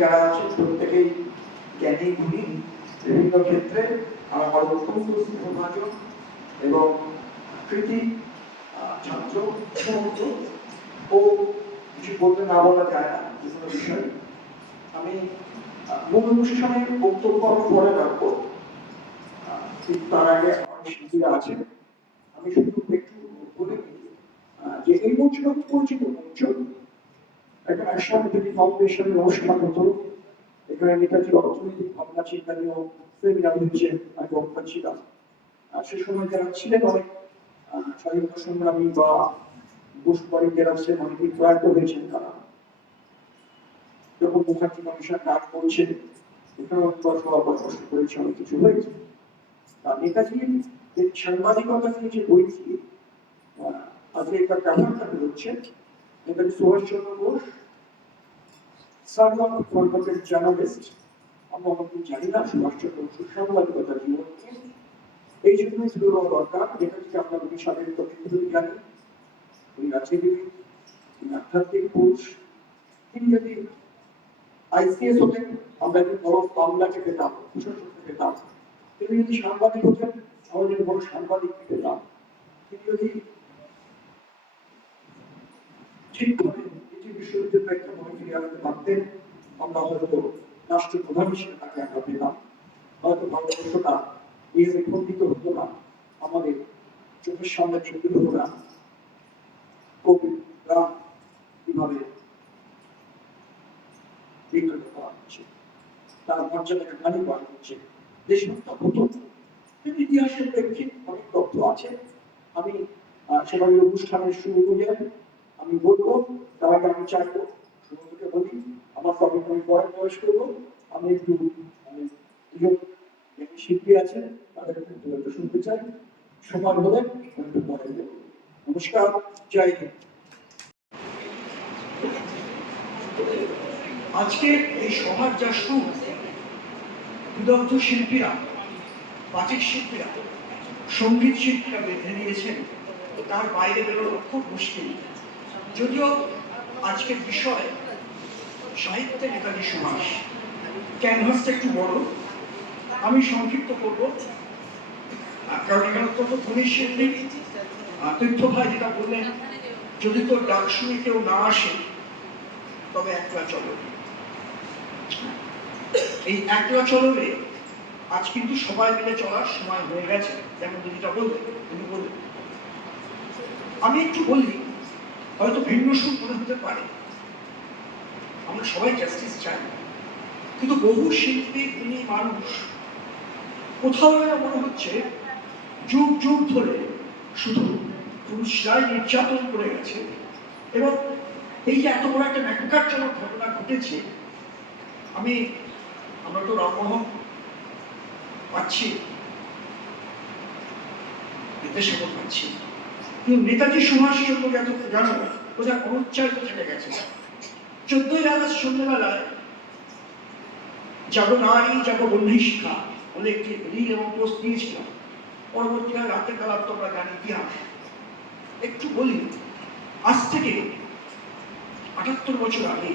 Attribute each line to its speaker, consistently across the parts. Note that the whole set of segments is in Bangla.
Speaker 1: যারা আছেন প্রত্যেকেই জ্ঞানী, গুণী, বিভিন্ন ক্ষেত্রে আমার অত্যন্ত স্নেহভাজন এবং কৃতি ছাত্র ও কিছু বলতে না বলা যায় না বিভিন্ন বিষয়। আমি মূল অনুষ্ঠানে বক্তব্য আমি পরে রাখব। তার আগে অনেক শিল্পীরা আছেন। আমি শুধু একটু বলে দিই যে এই মঞ্চটা পরিচিত মঞ্চ একটা অ্যাসামিটি ফাউন্ডেশনের অনুষ্ঠান হতো। এখানে নেতাজি অর্থনৈতিক ভাবনা, চিন্তা নিয়েও সেমিনার হচ্ছে আমি ছিলাম সে সময় যারা ছিলেন অনেক স্বাধীনতা সংগ্রামী বা যারা হয়েছেন তারা। যখন মুখার্জি মানুষের কাজ করছে এখানে করেছে, অনেক কিছু হয়েছে। নেতাজির সাংবাদিকতা নিয়ে যে বইটি আজকে একটা ব্যবহারটা বেরোচ্ছে Netaji Subhashchandra Bose someone forgotten journalist. আমরা অনেকে জানি না সুভাষচন্দ্র বসুর সাংবাদিকতা জীবন নিয়ে। এই জন্যই ছিল দরকার। নেতাজিকে আমরা উনি স্বাধীনতা বিদ্রোহী জানি। উনি রাজনীতিবিদ তিনি আধ্যাত্মিক পুরুষ তিনি যদি আইসিএস হতেন, আমরা একটু বড় মামলাকে পেতাম প্রশাসনকে পেতাম তিনি যদি সাংবাদিক হতেন আমাদের বড় সাংবাদিককে পেতাম তিনি যদি ঠিকভাবে এটি বিশ্ববিদ্যালয় একটা মনে ফিরে আসতে পারতেন আমরা হয়তো রাষ্ট্র প্রধান হিসেবে তাকে আমরা পেতাম হয়তো ভারতবর্ষটা এইভাবে খণ্ডিত হতো না, আমাদের চোখের সামনে ছবি হতো না কবিরা কীভাবে বিকৃত করা হচ্ছে। তার মর্যাদাকে হানি করা হচ্ছে। দেশভক্ত হতো, কিন্তু ইতিহাসের প্রেক্ষিত অনেক তথ্য আছে। আমি সেভাবে অনুষ্ঠানের শুরু করে আমি বলব তার আমি চাইব শুরুকে বলি, আমার টপিক আমি পরে প্রবেশ করব। আমি একটু যে শিল্পী আছেন, তাদের একটু শুনতে চাই। সময় হলে একটু পরে নমস্কার, জয় হিন্দ।
Speaker 2: আজকে এই সভার যা সুর বিদগ্ধ শিল্পীরা, বাচিক শিল্পীরা, সংগীত শিল্পীরা বেঁধে নিয়েছেন, তার বাইরে বেরোনো খুব মুশকিল। যদিও আজকের বিষয় সাহিত্যে নেতাজি সুভাষ ক্যানভাসটা একটু বড়। আমি সংক্ষিপ্ত করব। কারণ এখানে অত্যন্ত আহ, তথ্য ভাই যেটা বললেন যদি তোর ডাক শুনে কেউ না আসে তবে একলা চলো। এই একলা চলবে আজ কিন্তু সবাই মিলে চলার সময় হয়ে গেছে। যেমন দিদিটা বললেন তিনি বললেন। আমি একটু বলি হয়তো ভিন্ন সুর মনে হতে পারে। আমরা সবাই জাস্টিস চাই। কিন্তু বহু শিল্পী গুণী মানুষ। কোথাও যেন মনে হচ্ছে, যুগ যুগ ধরে শুধু পুরুষরাই নির্যাতন করে গেছে এবং এই যে এত বড় একটা ন্যাক্কারজনক ঘটনা ঘটেছে, আমি, আমরা তো রামমোহন পাচ্ছি। বিদ্যাসাগর পাচ্ছি। নেতাজি সুভাষচন্দ্র এত জানো? বোঝা অনুচ্চারিত থেকে গেছে। চোদ্দই আগস্ট সন্ধ্যেবেলায় যাব নারী, যাব বন্ধিষ্ঠা বলে একটি এবং পোস্ট দিয়েছিলাম। পরবর্তীকালে রাতের বেলা তো আমরা জানি ইতিহাস। একটু বলি, আজ থেকে আটাত্তর বছর আগে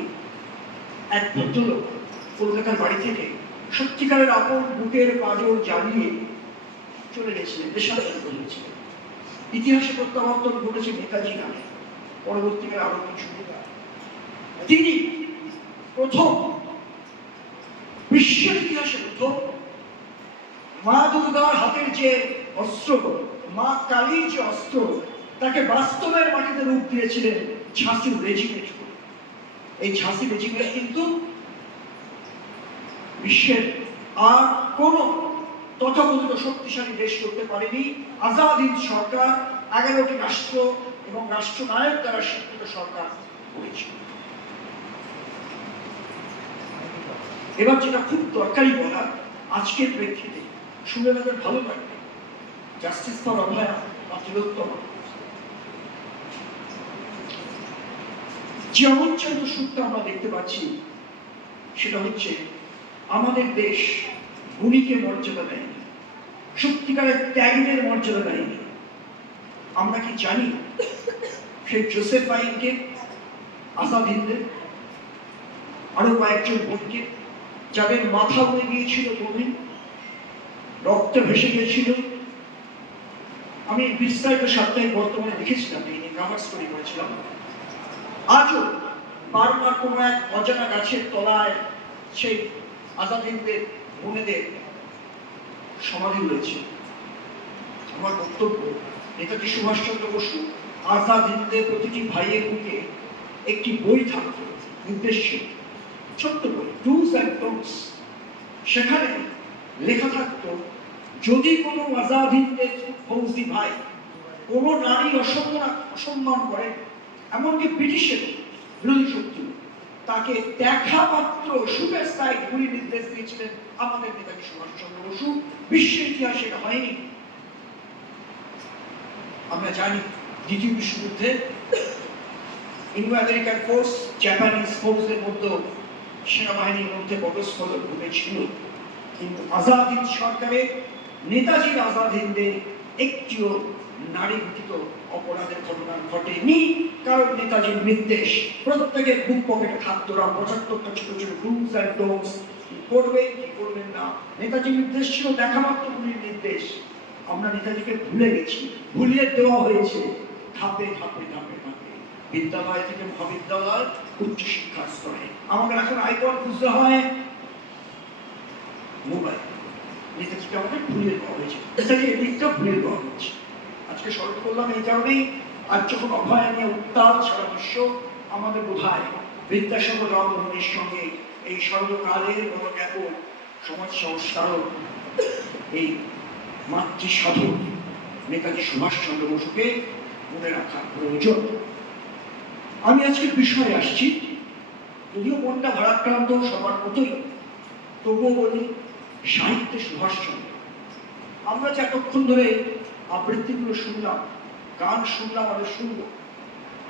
Speaker 2: এক ভদ্রলোক কলকাতার বাড়ি থেকে সত্যিকারের আপন বুকের পাজর জ্বালিয়ে চলে গেছিলেন দেশান্তর করেছিলেন ইতিহাসে প্রত্যাবর্তন ঘটেছে নেতাজি নামে। পরবর্তীকালে আরও কিছু তিনি প্রথম বিশ্বের ইতিহাসে প্রথম মা দুর্গার হাতের যে অস্ত্র, মা কালীর যে অস্ত্র, তাকে বাস্তবের মাটিতে রূপ দিয়েছিলেন ঝাঁসির রেজিমেন্ট। এই ঝাঁসি রেজিমেন্ট কিন্তু বিশ্বের আর কোন তথাকথিত শক্তিশালী দেশ করতে পারেনি। আজাদ হিন্দ সরকার, এগারোটি রাষ্ট্র এবং রাষ্ট্রনায়ক দ্বারা স্বীকৃত সরকার করেছিল এবার যেটা খুব দরকারি বলা আজকের প্রেক্ষিতে শুনে তাদের ভালো লাগবে। জাস্টিস ফর অভয়া বা যে অমঞ্চারিত সুখটা আমরা দেখতে পাচ্ছি, সেটা হচ্ছে আমাদের দেশ গুণীকে মর্যাদা দেয়নি সত্যিকারের ত্যাগীদের মর্যাদা দেয়নি আমরা কি জানি সেই জোসেফ আইনকে আজাদ হিন্দে আরও কয়েকজন বোনকে, যাদের মাথা উড়ে গিয়েছিল গভীর রক্ত ভেসে গিয়েছিল। আমি বিস্তারিত সাপ্তাহিক বর্তমানে দেখেছিলাম, এই নিয়ে কাভার স্টোরি করেছিলাম। আজও বারবার কোনো এক অজানা গাছের তলায় সেই আজাদিনদের বোনেদের সমাধি রয়েছে। আমার বক্তব্য, নেতাজি সুভাষচন্দ্র বসু আজাদ হিন্দের প্রতিটি ভাইয়ের বুকে একটি বই থাকতো নির্দেশ ছোট্ট বই ডুস অ্যান্ড ডোন্টস সেখানে লেখা থাকতো, যদি কোনো আজাদ হিন্দের ফৌজি ভাই কোনো নারী অসম্মান অসম্মান করে, এমনকি ব্রিটিশের বিরোধী শক্তি তাকে দেখা মাত্র সুপেস্তায় গুলি নির্দেশ দিয়েছিলেন আমাদের নেতাজি সুভাষচন্দ্র বসু। বিশ্বের ইতিহাসে এটা হয়নি। আমরা জানি দ্বিতীয় বিশ্বযুদ্ধে ইংলো আমেরিকান ফোর্স জাপানিজ ফোর্সের মধ্যে সেনাবাহিনীর মধ্যে পরস্পর ঘটেছিল কিন্তু আজাদ হিন্দ সরকারের নেতাজির আজাদ হিন্দে একটিও নারী ঘটিত অপরাধের ঘটনা ঘটেনি। কারণ নেতাজির নির্দেশ, প্রত্যেকের বুক পকেটে থাকতো না পঁচাত্তরটা ছোট ছোট রুলস অ্যান্ড ডোমস করবেন, কি করবেন না? নেতাজির নির্দেশ ছিল দেখা মাত্র গুলির নির্দেশ। আমরা নেতাজিকে ভুলে গেছি, ভুলিয়ে দেওয়া হয়েছে। ধাপে ধাপে ধাপে ধাপে। বিদ্যালয় থেকে মহাবিদ্যালয় উচ্চ শিক্ষার স্তরে। আমাদের এখন আইকন খুঁজতে হয় মোবাইল। নেতাজিকে আমাদের ভুলিয়ে দেওয়া হয়েছে। নেতাজি এই দিকটা ভুলিয়ে দেওয়া হয়েছে। আজকে স্মরণ করলাম, এই কারণেই আজ যখন অভয় নিয়ে উত্তাল সারা বিশ্ব আমাদের বোধহয় বিদ্যাসাগর রামমোহনের সঙ্গে এই সর্বকালের গণজ্ঞাপ সমাজ সংস্কারক এই মাতৃ সাধক নেতাজি সুভাষচন্দ্র বসুকে মনে রাখা প্রয়োজন। আমি আজকে বিষয়ে আসছি, যদিও মনটা ভারাক্রান্ত সবার মতোই, তবুও বলি সাহিত্যে সুভাষচন্দ্র। আমরা যে এতক্ষণ ধরে আবৃত্তিগুলো শুনলাম, গান শুনলাম আমাদের শুনব।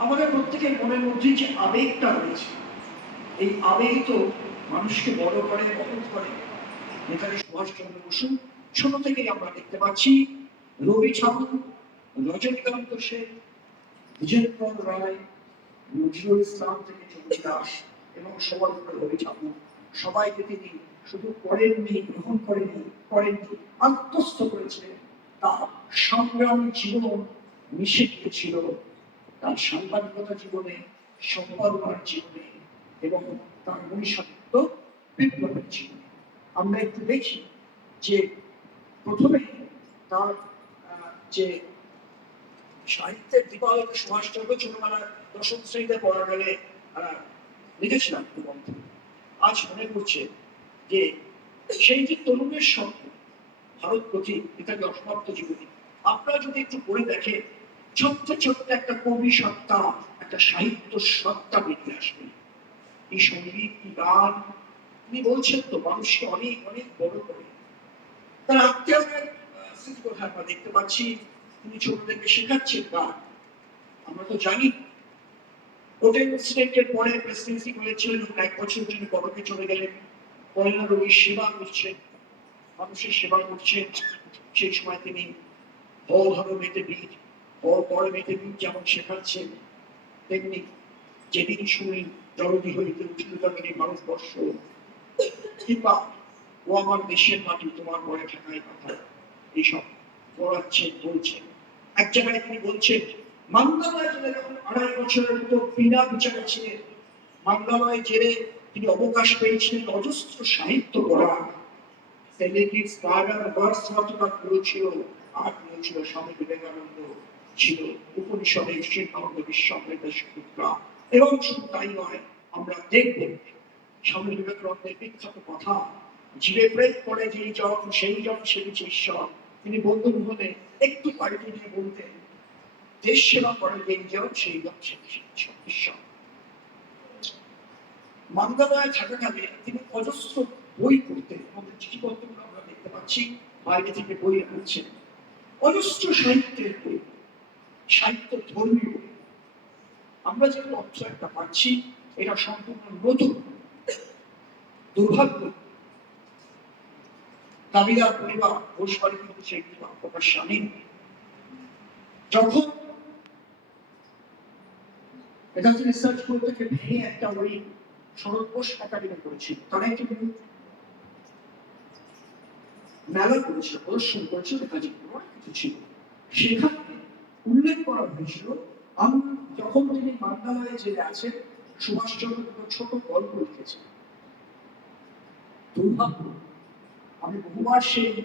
Speaker 2: আমাদের প্রত্যেকের মনের মধ্যে যে আবেগটা রয়েছে, এই আবেগ তো মানুষকে বড় করে বহন করে। নেতাজি সুভাষচন্দ্র বসু ছোট থেকেই আমরা দেখতে পাচ্ছি। রবি ঠাকুর, রজনীকান্ত সেন বিজেন্দ্র রায়, নজরুল ইসলাম থেকে চন্দ্র দাস এবং সবার রবি ঠাকুর। সবাইকে তিনি শুধু করেননি, গ্রহণ করেননি করেননি, আত্মস্থ করেছিলেন। তার সংগ্রামী জীবন মিশে গিয়েছিল। তার সাংবাদিকতা জীবনে, সম্পাদনার জীবনে এবং তার মনীষত্ব বিপ্লবের জীবনে। আমরা একটু দেখি যে প্রথমে তার যে সাহিত্যের দীপাবলি সুভাষচন্দ্র ছোটবেলায় দশম শ্রেণীতে পড়া গেলে লিখেছিলাম আজ মনে পড়ছে যে সেই যে তরুণের সঙ্গে ভারত প্রতি নেতাজি অসমাপ্ত জীবনী। আপনারা যদি একটু পড়ে দেখেন ছোট্ট ছোট্ট একটা কবি সত্তা, একটা সাহিত্য সত্তা বেরিয়ে আসবে। এই সংগীত কি গান তিনি বলছেন তো, মানুষকে অনেক অনেক বড় করে। তার আত্মীয়দের স্মৃতি কথা আমরা দেখতে পাচ্ছি, তিনি ছোটদেরকে শেখাচ্ছেন গান। আমরা তো জানি হোটেল ইনসিডেন্টের পরে প্রেসিডেন্সি করেছিলেন এক বছর জন্য পরকে চলে গেলেন। করোনা রোগীর সেবা করছেন। মানুষের সেবা করছেন, সেই সময় তিনি হ ধরো মেতে বীজ হ পরে মেতে বীজ যেমন শেখাচ্ছেন, তেমনি যেদিন শুনি জলদি হইতে উঠিল তখনই ভারতবর্ষ, কিংবা ও আমার দেশের মাটি তোমার পরে থাকায় কথা, এইসব পড়াচ্ছেন বলছেন। এক জায়গায় তিনি বলছেন, মান্দালয় জেলে যখন আড়াই বছরের মতো বিনা বিচারে ছিলেন। মান্দালয় জেলে তিনি অবকাশ পেয়েছিলেন অজস্র সাহিত্য পড়া মাত্রা করেছিল, আর করেছিল স্বামী বিবেকানন্দ ছিল। উপনিষদে এবং শুধু তাই নয়, আমরা দেখব স্বামী বিবেকানন্দের বিখ্যাত কথা। প্রেম করে যেই জন সেই জন সেবিছে ঈশ্বর। তিনি বন্ধু মহলে একটু পাল্টে নিয়ে বলতেন, দেশ সেবা করে যেই জন সেই জন সেবিছে ঈশ্বর। মান্দালয়ে থাকাকালে তিনি অজস্র বই পড়তে। আমাদের চিঠিপত্রগুলো আমরা দেখতে পাচ্ছি বাইরে থেকে বই আনছেন অজস্র সাহিত্যের বই, সাহিত্য ধর্মীয় আমরা যে তথ্য একটা পাচ্ছি, এটা সম্পূর্ণ নতুন দুর্ভাগ্য। দাবিদার পরিবার ঘোষ বাড়ি কিন্তু সেগুলি প্রকাশ আনেন। যখন এটা হচ্ছে রিসার্চ করে থেকে ভেঙে একটা ওই শরৎ বোস একাডেমি করেছিল তারা একটি মেলা করেছিল প্রদর্শন করেছিল নেতাজি অনেক কিছু ছিল। সেখানে উল্লেখ করা হয়েছিল, আমি যখন তিনি মান্দালয়ে জেলে আছেন, সুভাষচন্দ্র ছোট গল্প লিখেছেন। দুর্ভাগ্য, আমি বহুবার সেই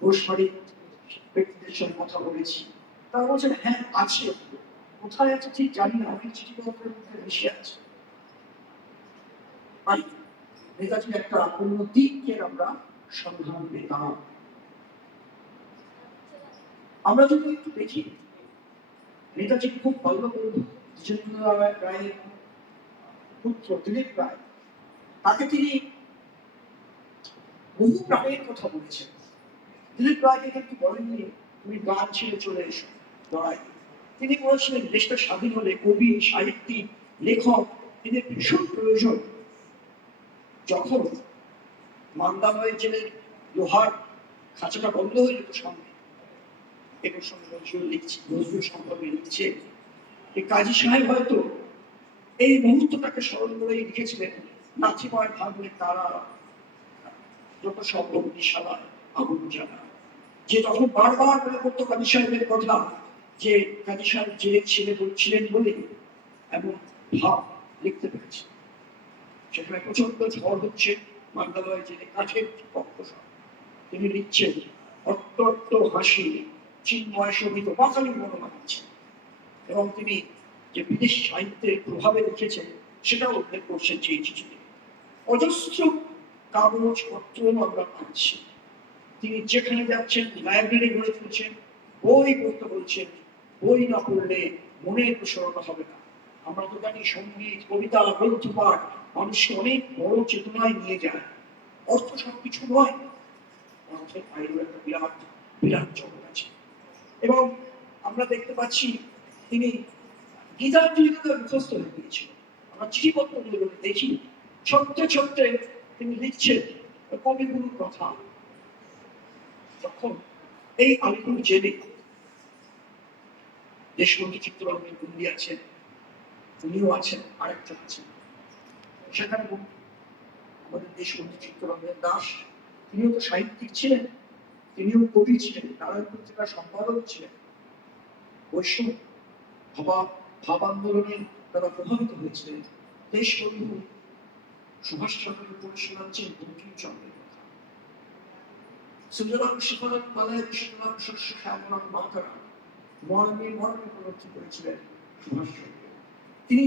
Speaker 2: ঘোষবাড়ির ব্যক্তিদের সঙ্গে কথা বলেছি। তারা বলছেন হ্যাঁ আছে। কোথায় আছে ঠিক জানি না। অনেক চিঠিপত্রের মধ্যে মিশে আছে। নেতাজির একটা অন্য দিককে আমরা সন্ধান পেতাম। আমরা যদি একটু দেখি, নেতাজি খুব ভালো বন্ধু রায়ের পুত্র দিলীপ রায়, তাকে তিনি বহু কথা বলেছেন। দিলীপ রায়কে কিন্তু বলেননি, তুমি গান ছেড়ে চলে এসো, লড়াই। তিনি বলেছিলেন, দেশটা স্বাধীন হলে কবি, সাহিত্যিক, লেখক, এদের ভীষণ প্রয়োজন। যখন মান্দালয়ের জেলে লোহার খাঁচাটা বন্ধ হয়ে যেত সামনে। এ প্রসঙ্গে নজরুল লিখছে, নজরুল সম্পর্কে লিখছে। কাজী সাহেব হয়তো এই মুহূর্তটাকে স্মরণ করেই লিখেছিলেন নাচিময় ভাবলে তারা, যত সম্ভব নিশালায় আগুন জ্বালা যে যখন বারবার মনে করতো কাজী সাহেবের কথা, যে কাজী সাহেব জেলে ছেলে বলছিলেন বলে এমন ভাব লিখতে পেরেছে। সেখানে প্রচণ্ড ঝড় হচ্ছে। পক্ষ তিনি লিখছেন হাসি, চিন্ময় মনোমা দিচ্ছেন এবং তিনি যে বিদেশি সাহিত্যের প্রভাবে সেটাও উল্লেখ করছেন সেই চিঠিতে, অজস্র কাগজ পত্র আমরা পাচ্ছি। তিনি যেখানে যাচ্ছেন, লাইব্রেরি গড়ে তুলছেন, বই পড়তে বলছেন, বই না পড়লে মনের প্রসারণা হবে না। আমরা তো জানি সংগীত, কবিতা গ্রন্থ পাঠ মানুষকে অনেক বড় চেতনায় নিয়ে যায়। অর্থ সবকিছু নয়, অর্থের বাইরেও একটা বিরাট বিরাট জগৎ আছে। এবং আমরা দেখতে পাচ্ছি, তিনি গীতাঞ্জলিকে মুখস্থ হয়ে গিয়েছিল আমরা চিঠিপত্রগুলো দেখি ছোট্ট ছোট্ট তিনি লিখছেন কবিগুরুর কথা। যখন এই আলিপুর জেলে দেশবন্ধু চিত্তরঞ্জন গুন্ডি আছেন, উনিও আছেন, আরেকজন আছেন সেখানে আমাদের দেশবন্ধু চিত্তরঞ্জন দাস। তিনিও তো সাহিত্যিক ছিলেন, তিনিও কবি ছিলেন, নারায়ণ পত্রিকার সম্পাদক ছিলেন। বৈষ্ণব ভাবা ভাব আন্দোলনে তারা প্রভাবিত হয়েছিলেন দেশবন্ধু সুভাষচন্দ্রের পড়ে শোনাচ্ছেন বঙ্কিমচন্দ্রের কথা। সুজলাম শিখরাম পালায় বিশ্বনাম শস্য শ্যামলাম মাতারা। মর্মে মর্মে উপলব্ধি করেছিলেন সুভাষচন্দ্র তিনি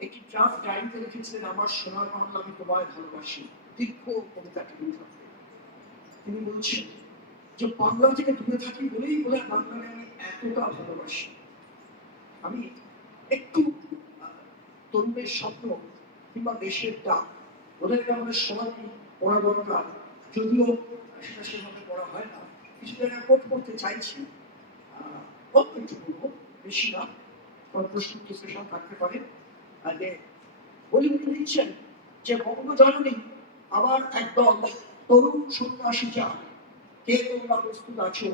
Speaker 2: একটি ড্রাফট ডায়েরিতে লিখেছিলেন, আমার সোনার বাংলা আমি তোমায় ভালোবাসি। দীর্ঘ কবিতাটি লিখতে তিনি বলছেন যে, বাংলা থেকে দূরে থাকি বলেই বলে বাংলাকে আমি এতটা ভালোবাসি। আমি একটু তরুণের স্বপ্ন কিংবা দেশের ডাক ওদেরকে আমাদের সবাই পড়া দরকার। যদিও সেটা সেভাবে পড়া হয় না। কিছু জায়গায় কোট করতে চাইছি। অল্প একটু বলব, বেশি না। প্রশ্ন থাকতে পারে। উনি লিখছেন যে আবার তরুণ সন্ন্যাসী কে তোমরা প্রস্তুত আছো?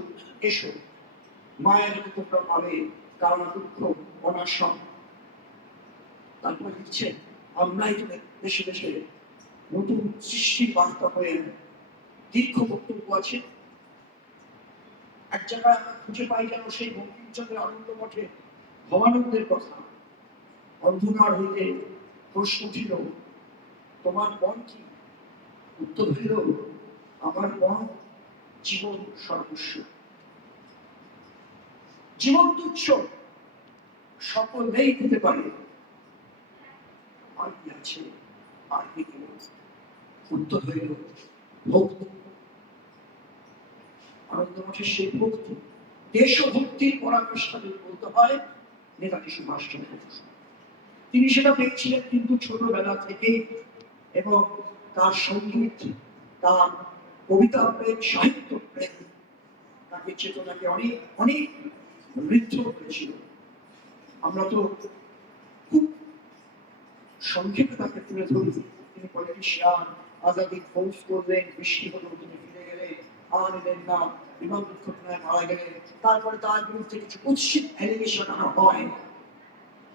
Speaker 2: এসো। মায়ের পাবে দুঃখ তারপর আমরাই তো দেশে দেশে নতুন সৃষ্টির বার্তা হয়ে দীর্ঘ বক্তব্য আছে। এক জায়গায় খুঁজে পাই যেন সেই বঙ্কিমচন্দ্রের আনন্দ মঠে ভবানন্দের কথা। অন্ধকার হইতে প্রশ্ন উঠিল, তোমার মন কি? উত্তর হইল, আমার মন জীবন সর্বস্ব। জীবন তুচ্ছ সকলেই দিতে পারে। আর কি আছে, আর কি উত্তর হইল, ভক্তি। আনন্দ মঠের সেই ভক্তি, দেশভক্তির পরাকাষ্ঠা যদি বলতে হয়, নেতাজি সুভাষচন্দ্র বসু। তিনি সেটা পেয়েছিলেন কিন্তু ছোটবেলা থেকে এবং তার সংগীত, তার কবিতা প্রেম, সাহিত্য প্রেম, তাকে চেতনাকে অনেক অনেক বৃদ্ধ করেছিল। আমরা তো খুব সংক্ষেপে তাকে তুলে ধরি। তিনি পলিটিশিয়ান আজাদি ফৌজ করলেন, বৃষ্টি হলো, তিনি ফিরে গেলেন আর এলেন না, বিমান দুর্ঘটনায় মারা গেলেন। তারপরে তার বিরুদ্ধে কিছু কুৎসিত অ্যালিগেশন আনা হয়।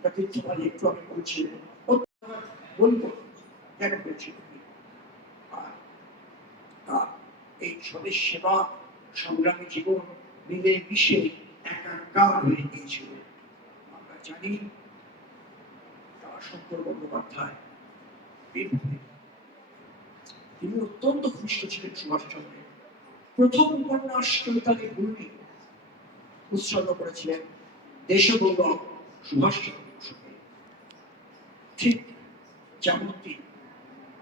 Speaker 2: এটা কিন্তু একটু আমি বলছিলেন বলব, কেন হয়েছিল আর তার এই স্বদেশ সেবা, সংগ্রামী জীবন মিলে মিশে একাকার হয়ে গিয়েছিল। আমরা জানি, তারাশঙ্কর বন্দ্যোপাধ্যায় বীরভূমে তিনি অত্যন্ত ঘনিষ্ঠ ছিলেন সুভাষচন্দ্রের। প্রথম উপন্যাস চৈতালি ভূমি উৎসর্গ করেছিলেন। দেশগৌরব সুভাষচন্দ্র। ঠিক যেমনটি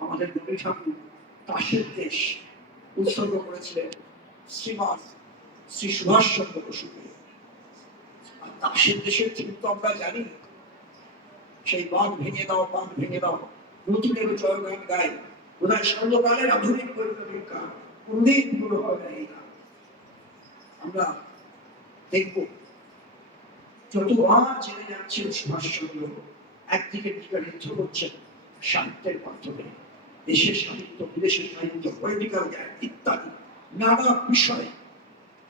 Speaker 2: আমাদের রবি ঠাকুর তাসের দেশ উৎসর্গ করেছিলেন শ্রীমান শ্রী সুভাষচন্দ্র বসুকে আর তাসের দেশের ঠিক তো আমরা জানি, সেই বাঁধ ভেঙে দাও, বাঁধ ভেঙে দাও, নতুনের জয়গান গায়। বোধহয় সর্বকালের আধুনিক বৈপ্লবিক গান কোনদিন পুরো হবে এই গান আমরা দেখব যতবার জেনে যাচ্ছেন সুভাষচন্দ্র। একদিকে বিতাড়িত হচ্ছেন সাহিত্যের মাধ্যমে, দেশের সাহিত্য বিদেশের সাহিত্য পলিটিক্যাল জ্ঞান ইত্যাদি নানা বিষয়ে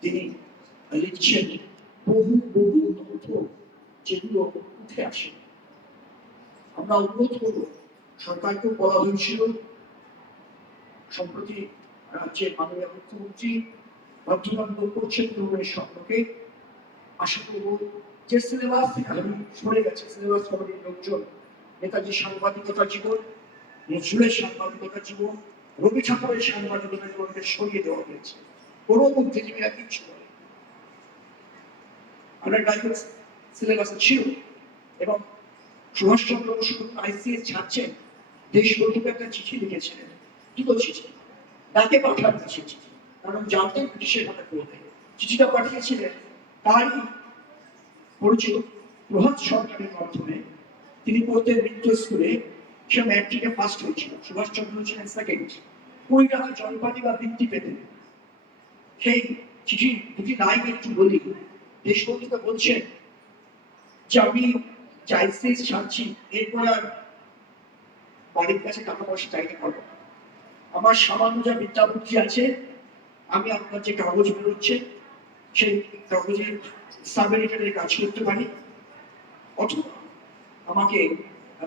Speaker 2: তিনি লিখছেন বহু বহু তথ্য যেগুলো উঠে আসে। আমরা অনুরোধ করব সরকারকেও বলা হয়েছিল, সম্প্রতি রাজ্যের মাননীয় মুখ্যমন্ত্রী বাধ্যবাধকতা করছেন তরুণের স্বপ্নকে আশা করব যে সিলেবাস সরে গেছে সিলেবাস কমিটির লোকজন, নেতাজি সাংবাদিকতা জীবন, নজরুলের সাংবাদিকতা জীবন, রবি ঠাকুরের সাংবাদিকতা জীবনকে সরিয়ে দেওয়া হয়েছে। কোনো বুদ্ধিজীবীরা কিচ্ছু বলে আমরা সিলেবাসে ছিল এবং সুভাষচন্দ্র বসু আইসিএস ছাড়ছেন দেশবন্ধুকে একটা চিঠি লিখেছিলেন। দুটো চিঠি? তাকে পাঠান সে চিঠি? কারণ জানতেন ব্রিটিশের পড়বে। চিঠিটা পাঠিয়েছিলেন তারই পরিচিত প্রভাত সরকারের মাধ্যমে তিনি পড়তেন মিত্র স্কুলে সে ম্যাট্রিকে ফার্স্ট হয়েছিল সুভাষচন্দ্র ছিলেন সেকেন্ড কুড়ি টাকা জলপাতি বা বৃত্তি পেতেন। সেই চিঠি দুটি লাইন একটু বলি। দেশবন্ধুকে বলছেন যে আমি চাইছি, ছাড়ছি, এরপর আর বাড়ির কাছে টাকা পয়সা চাইতে পারব আমার সামান্য যা বিদ্যা বুদ্ধি আছে, আমি আপনার যে কাগজ বেরোচ্ছে সেই কাগজের সাবমিটের কাজ করতে পারি, অথবা আমাকে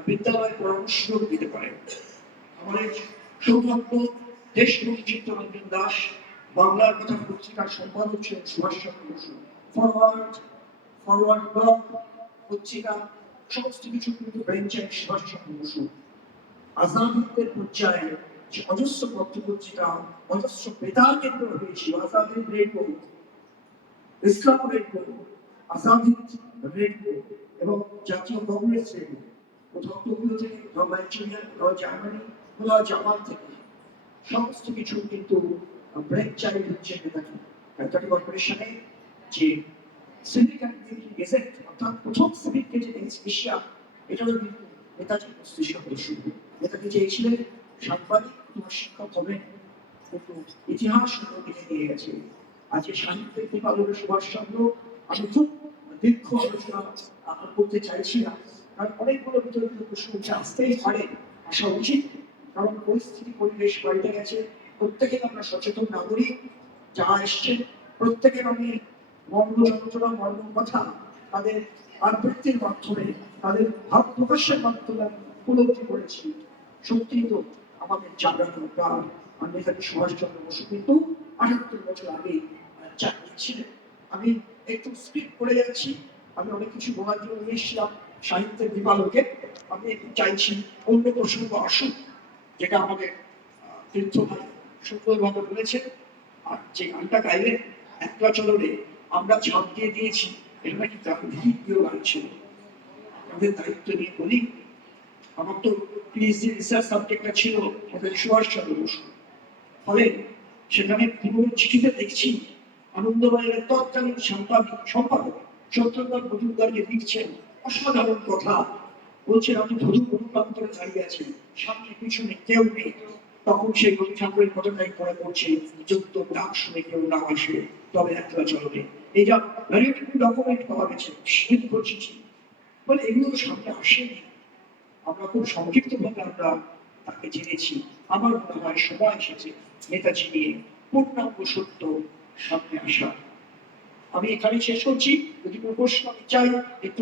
Speaker 2: বিদ্যালয়ের পরামর্শ দিতে পারে। আমাদের সৌভাগ্য দেশমুখী চিত্তরঞ্জন দাস, বাংলার কথা পত্রিকার সম্পাদক ছিলেন Subhashchandra Basu. Forward Forward Bloc পত্রিকা, সমস্ত কিছু কিন্তু বেঞ্চেন সুভাষচন্দ্র বসু। আজাদিত্বের পর্যায়ে যে অজস্র পত্র পত্রিকা, অজস্র বেতার কেন্দ্র হয়েছিল, আজাদের রেডিও ইসলাম রেডিও এবং জাতীয় কংগ্রেস থেকে ম্যানচুরিয়ান কোথাও জার্মানি কোথাও জাপান থেকে সমস্ত কিছু কিন্তু ব্রেক চাইল্ড হচ্ছে ক্যালকাটা কর্পোরেশনে যে সিভিক গেজেট, অর্থাৎ প্রথম সিভিক গেজেট এশিয়া এটারও কিন্তু নেতাজি মস্তিষ্ক নেতাজি চেয়েছিলেন সাংবাদিক তোমার শিক্ষক হবেন, কিন্তু ইতিহাস নিয়ে গেছে। আজকে সাহিত্যের প্রতিপালনের সুভাষচন্দ্র আমি খুব দীর্ঘ আলোচনা করতে চাইছি না। কারণ অনেকগুলো বিতর্কিত প্রশ্ন উঠে আসতেই পারে আসা উচিত। কারণ পরিস্থিতি, পরিবেশ পাল্টে গেছে প্রত্যেকে আমরা সচেতন নাগরিক, যারা এসছেন, প্রত্যেকের আমি মর্ম যন্ত্রণা, মর্ম কথা, তাদের আবৃত্তির মাধ্যমে, তাদের ভাব প্রকাশের মাধ্যমে উপলব্ধি করেছি। সত্যি তো আমাদের জাগ্রত প্রাণ আর নেতাজি সুভাষচন্দ্র বসু কিন্তু আটাত্তর বছর আগে চালিয়েছিলেন আমি একটু করে যাচ্ছি আমি অনেক কিছু বলার জন্য নিয়ে এসেছিলাম সাহিত্যের আমি একটু চাইছি অন্য প্রসঙ্গ আসুক যেটা আহ, তীর্থ সুন্দরভাবে বলেছেন। আর যে গানটা গাইলেন একলা চলনে আমরা ছাপ দিয়ে দিয়েছি এটা নাকি তার ভিডিও গান ছিল। আমাদের দায়িত্ব নিয়ে বলি আমার তো পিএইচডি রিসার্চ সাবজেক্টটা ছিল আমাদের সুভাষচন্দ্র বসু। ফলে সেখানে পুরো চিঠিতে দেখছি আনন্দবাজারের তৎকালীন সম্পাদক সম্পাদক সত্যনাথ মজুমদারকে লিখছেন অসাধারণ কথা। বলছেন, আপনি ধরু প্রান্তরে দাঁড়িয়ে আছেন। সামনে পিছনে কেউ নেই। তখন সেই রবি ঠাকুরের কথাটাই মনে পড়ছে। যুক্ত ডাক শুনে কেউ না আসে, তবে একলা চলবে। এই যা ডকুমেন্ট পাওয়া গেছে দীর্ঘ চিঠি বলে এগুলো সামনে আসেনি। আমরা খুব সংক্ষিপ্ত ভাবে আমরা তাকে জেনেছি। আমার মনে হয় সময় এসেছে নেতাজি নিয়ে। পূর্ণাঙ্গ সত্য সামনে আসা আমি এখানে শেষ করছি। যদি কোনো প্রশ্ন আমি চাই একটু